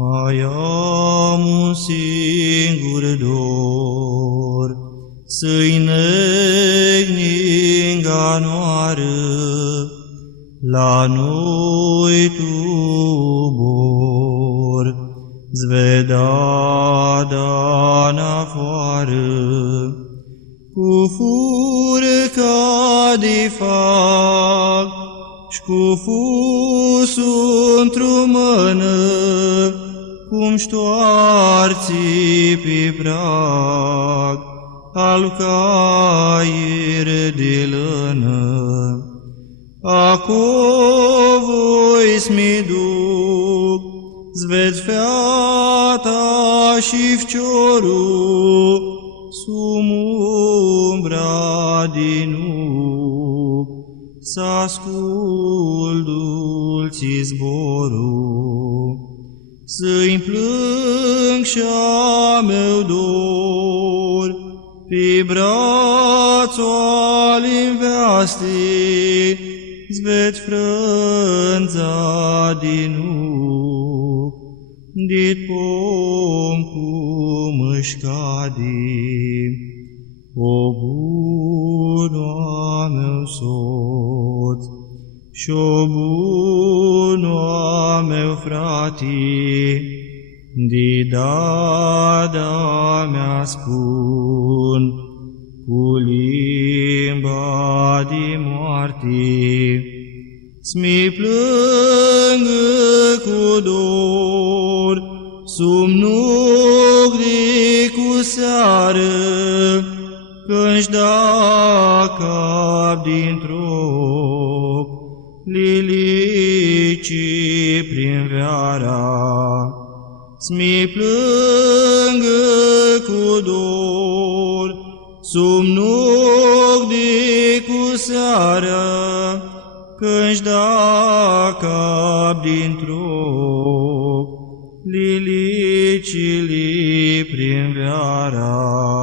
Mai am un singur dor, să-i neg ninga noară, la noi tubor, zvedada-n afară, cu furca de fac, și-cu fusul într-o mână, cum ștoarții pe prag, al caier de lână. Aco voi-s mi duc, zvezi feata și fciorul, sum umbra din nuc, s-ascult dulci zborul. Să-i plâng și-a meu dor, pe brațul al-inveasti, zveci frânza din nuc, dit pom cum își cadi. O bună meu soț, și-o bună meu frati, di dada mea spun, cu limba de moarte, s-mi plângă cu dor, sub nuc de cu seară, când-și da cap dintr-o lilicii prin veara. S-mi plângă cu dor, sub nuc de cu seară, când-și da cap dintr-o lilicii prin veara.